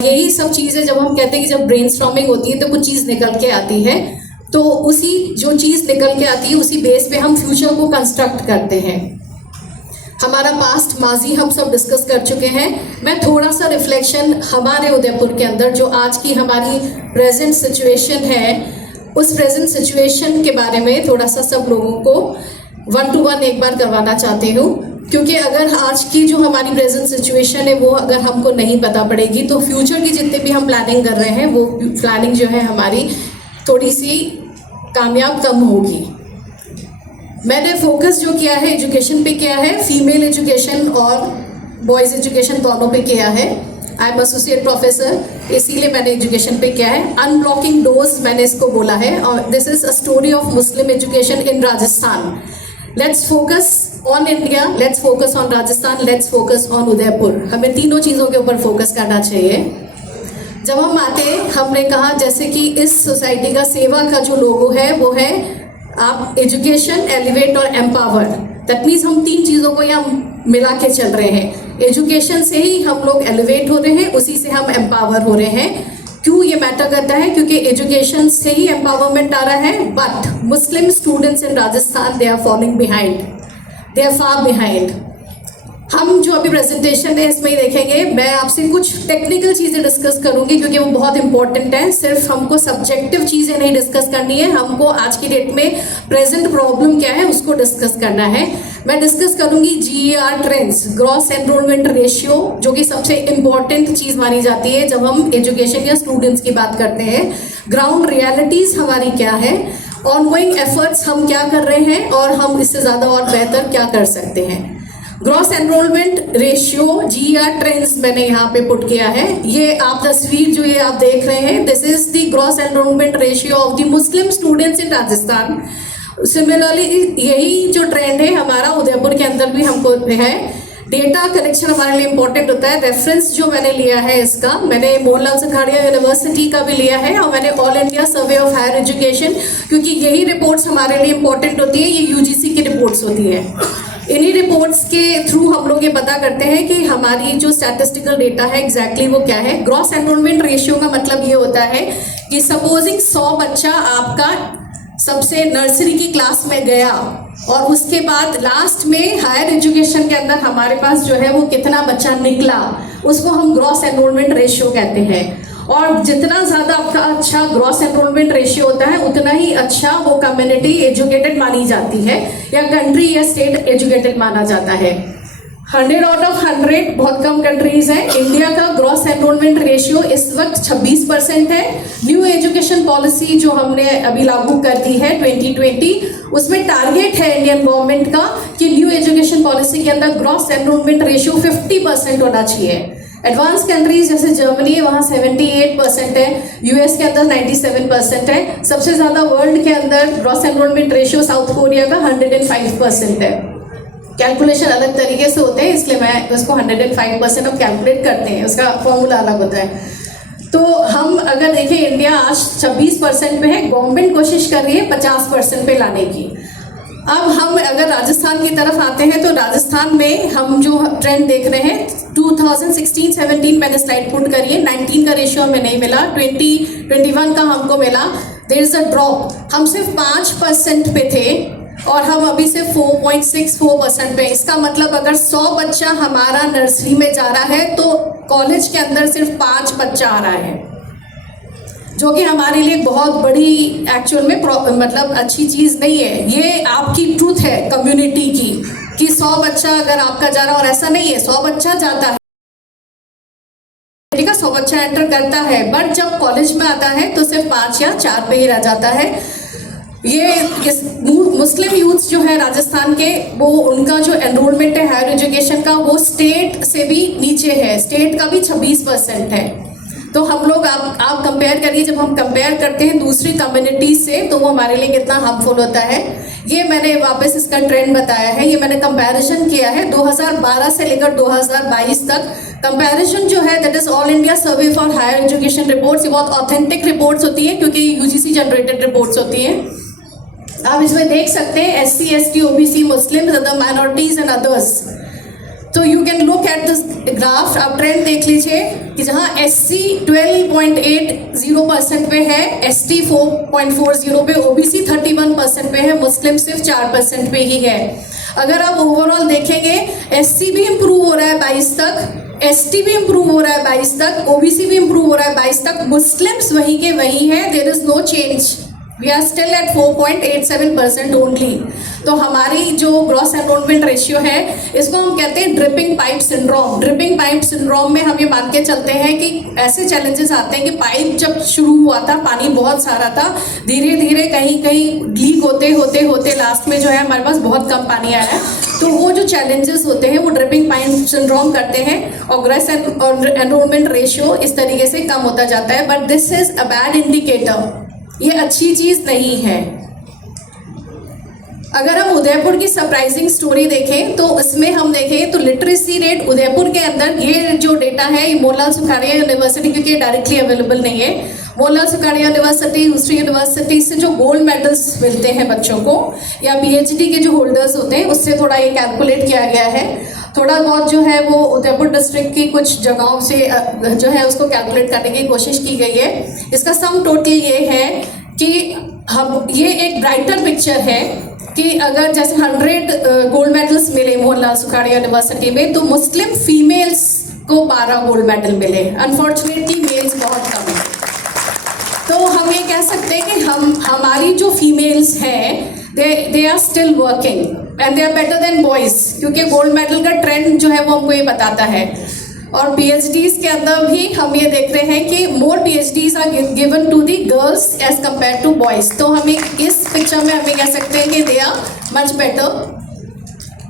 यही सब चीज़ें जब हम कहते हैं कि जब ब्रेनस्टॉर्मिंग होती है तो कुछ चीज़ निकल के आती है, तो उसी जो चीज़ निकल के आती है उसी बेस पे हम फ्यूचर को कंस्ट्रक्ट करते हैं। हमारा पास्ट माजी हम सब डिस्कस कर चुके हैं। मैं थोड़ा सा रिफ्लेक्शन हमारे उदयपुर के अंदर जो आज की हमारी प्रेजेंट सिचुएशन है, उस प्रेजेंट सिचुएशन के बारे में थोड़ा सा सब लोगों को 1 to 1 एक बार करवाना चाहती हूँ, क्योंकि अगर आज की जो हमारी प्रेजेंट सिचुएशन है वो अगर हमको नहीं पता पड़ेगी तो फ्यूचर की जितने भी हम प्लानिंग कर रहे हैं वो प्लानिंग जो है हमारी थोड़ी सी कामयाब कम होगी। मैंने फोकस जो किया है एजुकेशन पे किया है, फीमेल एजुकेशन और बॉयज़ एजुकेशन दोनों पे किया है। आई एम एसोसिएट प्रोफेसर, इसीलिए मैंने एजुकेशन पे किया है। अनब्लॉकिंग डोर्स मैंने इसको बोला है, और this is a story of Muslim education in Rajasthan. Let's focus on India, let's focus on Rajasthan, let's focus on Udaipur. हमें तीनों चीज़ों के ऊपर फोकस करना चाहिए। जब हम आते हमने कहा जैसे कि इस सोसाइटी का सेवा का जो लोगो है वो है आप एजुकेशन, एलिवेट और एम्पावर। दैट मीन्स हम तीन चीज़ों को यहाँ मिला के चल रहे हैं। एजुकेशन से ही हम लोग एलिवेट हो रहे हैं, उसी से हम एम्पावर हो रहे हैं। क्यों ये मैटर करता है? क्योंकि एजुकेशन से ही एम्पावरमेंट आ रहा है। But Muslim students in Rajasthan they are following behind, they are far behind. हम जो अभी प्रेजेंटेशन है इसमें ही देखेंगे, मैं आपसे कुछ टेक्निकल चीज़ें डिस्कस करूंगी क्योंकि वो बहुत इंपॉर्टेंट है। सिर्फ हमको सब्जेक्टिव चीज़ें नहीं डिस्कस करनी है, हमको आज की डेट में प्रेजेंट प्रॉब्लम क्या है उसको डिस्कस करना है। मैं डिस्कस करूंगी GER trends, gross enrolment ratio, जो कि सबसे इंपॉर्टेंट चीज़ मानी जाती है जब हम एजुकेशन या स्टूडेंट्स की बात करते हैं। ग्राउंड रियलिटीज़ हमारी क्या है, ऑनगोइंग एफर्ट्स हम क्या कर रहे हैं और हम इससे ज़्यादा और बेहतर क्या कर सकते हैं। Gross enrolment ratio, GER trends मैंने यहाँ पे पुट किया है। ये आप तस्वीर जो ये आप देख रहे हैं, this is the gross enrolment ratio of the Muslim students in Rajasthan. Similarly यही जो ट्रेंड है हमारा उदयपुर के अंदर भी हमको है। डेटा कलेक्शन हमारे लिए इंपॉर्टेंट होता है। रेफरेंस जो मैंने लिया है इसका, मैंने मोहनलाल सुखाड़िया यूनिवर्सिटी का भी लिया है और मैंने all India survey of higher education, क्योंकि यही रिपोर्ट्स हमारे लिए इंपॉर्टेंट होती है। ये UGC की रिपोर्ट्स होती है। इन्हीं रिपोर्ट्स के थ्रू हम लोग ये पता करते हैं कि हमारी जो स्टैटिस्टिकल डेटा है एग्जैक्टली वो क्या है। ग्रॉस एनरोलमेंट रेशियो का मतलब ये होता है कि सपोजिंग 100 बच्चा आपका सबसे नर्सरी की क्लास में गया और उसके बाद लास्ट में हायर एजुकेशन के अंदर हमारे पास जो है वो कितना बच्चा निकला, उसको हम ग्रॉस एनरोलमेंट रेशियो कहते हैं। और जितना ज़्यादा आपका अच्छा ग्रॉस एनरोलमेंट रेशियो होता है उतना ही अच्छा वो कम्युनिटी एजुकेटेड मानी जाती है या कंट्री या स्टेट एजुकेटेड माना जाता है। 100 आउट ऑफ 100 बहुत कम कंट्रीज हैं। इंडिया का ग्रॉस एनरोलमेंट रेशियो इस वक्त 26% है। न्यू एजुकेशन पॉलिसी जो हमने अभी लागू कर दी है 2020, उसमें टारगेट है इंडियन गवर्नमेंट का कि न्यू एजुकेशन पॉलिसी के अंदर ग्रॉस एनरोलमेंट रेशियो 50% होना चाहिए। एडवांस कंट्रीज जैसे जर्मनी है वहाँ 78% है, US के अंदर 97% है। सबसे ज़्यादा वर्ल्ड के अंदर gross enrolment ratio south Korea का 105% है। कैलकुलेशन अलग तरीके से होते हैं इसलिए मैं उसको 105% अब कैलकुलेट करते हैं, उसका फॉर्मूला अलग होता है। तो हम अगर देखें इंडिया आज 26% पे है, गवर्नमेंट कोशिश कर रही है 50% पे लाने की। अब हम अगर राजस्थान की तरफ आते हैं तो राजस्थान में हम जो ट्रेंड देख रहे हैं 2016-17 मैंने स्लाइड पुट करी है। 19 का रेशियो हमें नहीं मिला, 2021 का हमको मिला। There is a drop. हम सिर्फ 5% पे थे और हम अभी से 4.64% पे। इसका मतलब अगर 100 बच्चा हमारा नर्सरी में जा रहा है तो कॉलेज के अंदर सिर्फ 5 बच्चा आ रहा है, जो कि हमारे लिए बहुत बड़ी एक्चुअल में मतलब अच्छी चीज़ नहीं है। ये आपकी ट्रूथ है कम्युनिटी की कि 100 बच्चा अगर आपका जा रहा है, और ऐसा नहीं है 100 बच्चा जाता है, ठीक है 100 बच्चा एंटर करता है, बट जब कॉलेज में आता है तो सिर्फ 5 या 4 पे ही रह जाता है। ये मुस्लिम यूथ जो है राजस्थान के, वो उनका जो एनरोलमेंट है हायर एजुकेशन का वो स्टेट से भी नीचे है। स्टेट का भी 26% है। तो हम लोग आप कंपेयर करिए, जब हम कंपेयर करते हैं दूसरी कम्युनिटी से तो वो हमारे लिए कितना हार्मफुल होता है। ये मैंने वापस इसका ट्रेंड बताया है, ये मैंने कंपैरिजन किया है 2012 से लेकर 2022 तक। कंपैरिजन जो है that is all India survey for higher education reports. ये बहुत ऑथेंटिक रिपोर्ट्स होती है क्योंकि UGC जनरेटेड रिपोर्ट्स होती हैं। आप इसमें देख सकते हैं SC, ST, OBC, Muslim, other minorities and others. तो you can look at this graph, आप ट्रेंड देख लीजिए कि जहाँ SC 12.80% पे है, ST 4.40 पे, OBC 31% पे है, मुस्लिम सिर्फ 4% पे ही है। अगर आप ओवरऑल देखेंगे SC भी इम्प्रूव हो रहा है 22 तक, ST भी इम्प्रूव हो रहा है 22 तक, OBC भी इम्प्रूव हो रहा है 22 तक, मुस्लिम्स वहीं के वहीं है, there is no change, we are still at 4.87% only. तो हमारी जो ग्रॉस एनरोलमेंट रेशियो है, इसको हम कहते हैं dripping pipe syndrome. Dripping pipe syndrome में हम ये मान के चलते हैं कि ऐसे चैलेंजेस आते हैं कि पाइप जब शुरू हुआ था पानी बहुत सारा था, धीरे धीरे कहीं कहीं लीक होते होते होते लास्ट में जो है हमारे पास बहुत कम पानी आया है। तो वो जो चैलेंजेस होते हैं वो ड्रिपिंग पाइप सिंड्रोम करते हैं और ग्रॉस एनरोलमेंट रेशियो इस तरीके से कम होता जाता है। But this is a bad indicator, ये अच्छी चीज़ नहीं है। अगर हम उदयपुर की सरप्राइजिंग स्टोरी देखें तो इसमें हम देखें तो लिटरेसी रेट उदयपुर के अंदर, ये जो डेटा है ये मोतीलाल सुखाड़िया यूनिवर्सिटी, क्योंकि डायरेक्टली अवेलेबल नहीं है, मोतीलाल सुखाड़िया यूनिवर्सिटी, दूसरी यूनिवर्सिटी से जो गोल्ड मेडल्स मिलते हैं बच्चों को या PhD के जो होल्डर्स होते हैं उससे थोड़ा ये कैलकुलेट किया गया है। थोड़ा बहुत जो है वो उदयपुर डिस्ट्रिक्ट की कुछ जगहों से जो है उसको कैलकुलेट करने की कोशिश की गई है। इसका सम टोटल ये है कि हम ये एक ब्राइटर पिक्चर है कि अगर जैसे 100 गोल्ड मेडल्स मिले मोतीलाल सुखाड़िया यूनिवर्सिटी में, तो मुस्लिम फीमेल्स को 12 गोल्ड मेडल मिले, अनफॉर्चुनेटली मेल्स बहुत कम है। तो हम ये कह सकते हैं कि हमारी जो फीमेल्स हैं they are still working and they are better than boys, क्योंकि गोल्ड मेडल का ट्रेंड जो है वो हमको ये बताता है। और PhDs के अंदर भी हम ये देख रहे हैं कि more PhDs are given to the girls as compared to boys. तो हमें इस पिक्चर में हमें कह सकते हैं कि दे आर मच बेटर।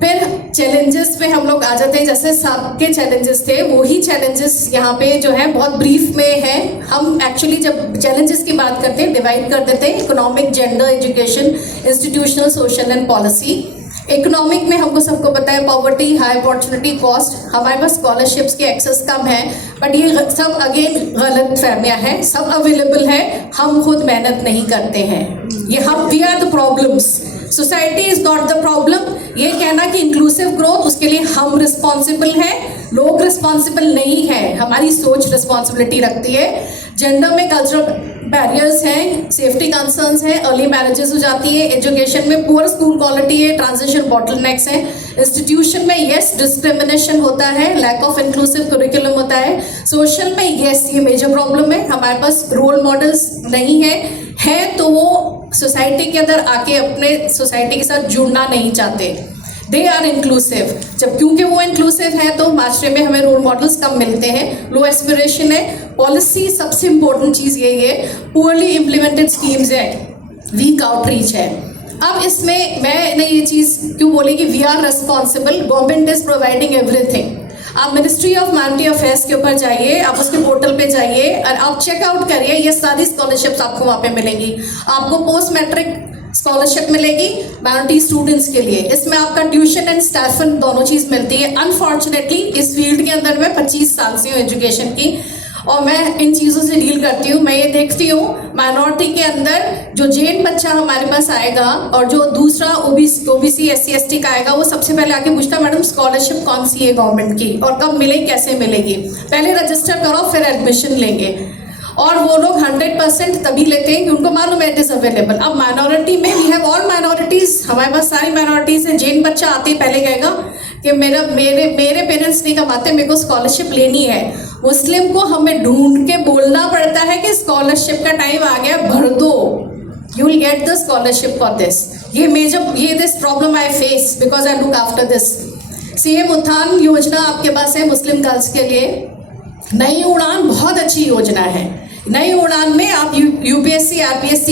फिर चैलेंजेस पे हम लोग आ जाते हैं, जैसे सबके चैलेंजेस थे वही चैलेंजेस यहाँ पे जो है बहुत ब्रीफ में है। हम एक्चुअली जब चैलेंजेस की बात करते हैं डिवाइड कर देते हैं economic, gender, education, institutional, social and policy. Economic में हमको सबको पता है पॉवर्टी, हाई अपॉर्चुनिटी कॉस्ट, हमारे पास स्कॉलरशिप्स की एक्सेस कम है, बट ये सब अगेन गलत फहमियाँ हैं। सब अवेलेबल है, हम खुद मेहनत नहीं करते हैं, ये हम we are the problems, society is not the problem. ये कहना कि इंक्लूसिव ग्रोथ उसके लिए हम रिस्पॉन्सिबल हैं, लोग रिस्पॉन्सिबल नहीं है, हमारी सोच रिस्पॉन्सिबिलिटी रखती है। जेंडर में कल्चरल बैरियर्स हैं, सेफ्टी कंसर्न्स हैं, अर्ली मैरिजेस हो जाती है, एजुकेशन में पुअर स्कूल क्वालिटी है, ट्रांजिशन बॉटलनेक्स हैं, इंस्टीट्यूशन में येस डिस्क्रिमिनेशन होता है, लैक ऑफ इंक्लूसिव करिकुलम होता है, सोशल में येस ये मेजर प्रॉब्लम है, हमारे पास रोल मॉडल्स नहीं है तो वो सोसाइटी के अंदर आके अपने सोसाइटी के साथ जुड़ना नहीं चाहते, दे आर इंक्लूसिव। जब क्योंकि वो इंक्लूसिव है तो माशरे में हमें रोल मॉडल्स कम मिलते हैं, लो एस्पिरेशन है, पॉलिसी सबसे इंपॉर्टेंट चीज़ यही है, पुअरली इम्प्लीमेंटेड स्कीम्स है, वीक आउटरीच है। अब इसमें मैंने ये चीज़ क्यों बोली कि we are responsible, government is providing everything. आप मिनिस्ट्री ऑफ माइनॉरिटी अफेयर्स के ऊपर जाइए, आप उसके पोर्टल पे जाइए और आप चेकआउट करिए, ये सारी स्कॉलरशिप्स आपको वहाँ पे मिलेंगी। आपको पोस्ट मैट्रिक स्कॉलरशिप मिलेगी माइनॉरिटी स्टूडेंट्स के लिए, इसमें आपका ट्यूशन एंड स्टाइपेंड दोनों चीज़ मिलती है। अनफॉर्चुनेटली इस फील्ड के अंदर मैं 25 साल से हूँ एजुकेशन की, और मैं इन चीज़ों से डील करती हूँ। मैं ये देखती हूँ माइनॉरिटी के अंदर जो जैन बच्चा हमारे पास आएगा और जो दूसरा ओबीसी SC ST का आएगा, वो सबसे पहले आके पूछता मैडम स्कॉलरशिप कौन सी है गवर्नमेंट की और कब मिलेगी, कैसे मिलेगी, पहले रजिस्टर करो फिर एडमिशन लेंगे। और वो लोग 100% तभी लेते हैं कि उनको मालूम है इट इज़ अवेलेबल। अब माइनॉरिटी में वी हैव ऑल माइनॉरिटीज़, हमारे पास सारी माइनॉरिटीज़ हैं। जैन बच्चा आते ही पहले कहेगा कि मेरे पेरेंट्स नहीं कमाते, मेरे को स्कॉलरशिप लेनी है। मुस्लिम को हमें ढूंढ के बोलना पड़ता है कि स्कॉलरशिप का टाइम आ गया, भर दो, you will get the scholarship for this. ये this problem I face because I look after this. CM उत्थान योजना आपके पास है मुस्लिम गर्ल्स के लिए। नई उड़ान बहुत अच्छी योजना है। नई उड़ान में आप UPSC, RPSC,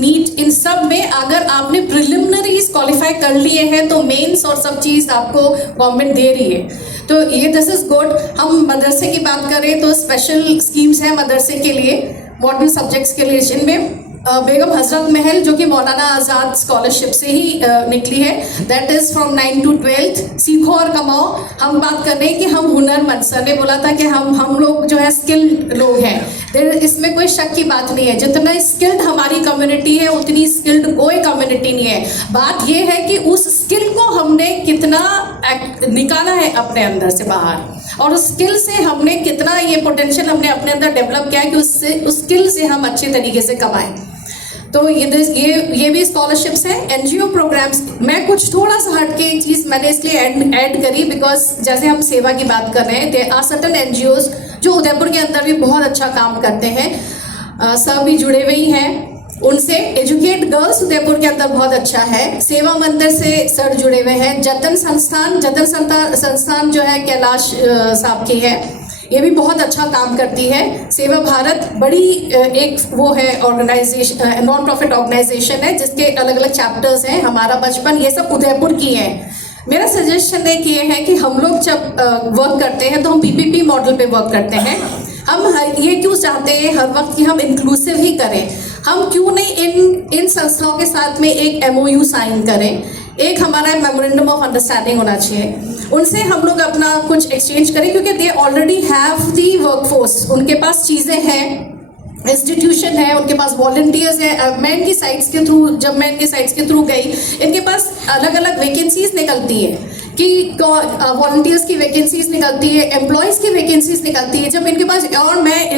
नीट, इन सब में अगर आपने प्रिलिमिनरीज क्वालिफाई कर लिए हैं तो मेंस और सब चीज़ आपको गवर्नमेंट दे रही है, तो ये दिस इज गुड। हम मदरसे की बात करें तो स्पेशल स्कीम्स हैं मदरसे के लिए, मॉडर्न सब्जेक्ट्स के लिए, जिनमें बेगम हजरत महल, जो कि मौलाना आज़ाद स्कॉलरशिप से ही निकली है, दैट इज़ फ्रॉम 9 to 12, सीखो और कमाओ। हम बात कर रहे हैं कि हम हुनरमंद, सर ने बोला था कि हम लोग जो है स्किल्ड लोग हैं, इसमें कोई शक की बात नहीं है। जितना स्किल्ड हमारी कम्युनिटी है उतनी स्किल्ड कोई कम्युनिटी नहीं है। बात ये है कि उस स्किल को हमने कितना निकाला है अपने अंदर से बाहर, और उस स्किल से हमने कितना ये पोटेंशियल हमने अपने अंदर डेवलप किया है कि उससे उस स्किल से हम अच्छे तरीके से कमाएं। तो ये भी स्कॉलरशिप्स हैं। एनजीओ प्रोग्राम्स, मैं कुछ थोड़ा सा हट के एक चीज़ मैंने इसलिए ऐड करी बिकॉज जैसे हम सेवा की बात कर रहे हैं, देयर आर सर्टेन एनजीओज जो उदयपुर के अंदर भी बहुत अच्छा काम करते हैं। सब भी जुड़े हुए ही हैं उनसे। एजुकेट गर्ल्स उदयपुर के अंदर बहुत अच्छा है। सेवा मंदिर से सर जुड़े हुए हैं। जतन संस्थान जो है कैलाश साहब की है, ये भी बहुत अच्छा काम करती है। सेवा भारत बड़ी एक वो है ऑर्गेनाइजेशन, नॉन प्रॉफिट ऑर्गेनाइजेशन है जिसके अलग अलग चैप्टर्स हैं। हमारा बचपन, ये सब उदयपुर की है। मेरा सजेशन एक ये है कि हम लोग जब वर्क करते हैं तो हम पीपीपी मॉडल पे वर्क करते हैं। हम ये क्यों चाहते हैं हर वक्त कि हम इंक्लूसिव ही करें? हम क्यों नहीं इन संस्थाओं के साथ में एक MOU साइन करें? एक हमारा मेमोरेंडम ऑफ अंडरस्टैंडिंग होना चाहिए, उनसे हम लोग अपना कुछ एक्सचेंज करें, क्योंकि they already have the workforce, उनके पास चीज़ें हैं, इंस्टीट्यूशन है, उनके पास वॉलंटियर्स हैं। मैं इनकी साइट्स के थ्रू, जब मैं इनकी साइट्स के थ्रू गई, इनके पास अलग अलग वैकेंसीज निकलती है कि वॉलंटियर्स की वैकेंसीज निकलती है, एम्प्लॉयज़ की वैकेंसीज निकलती है। जब इनके पास, और मैं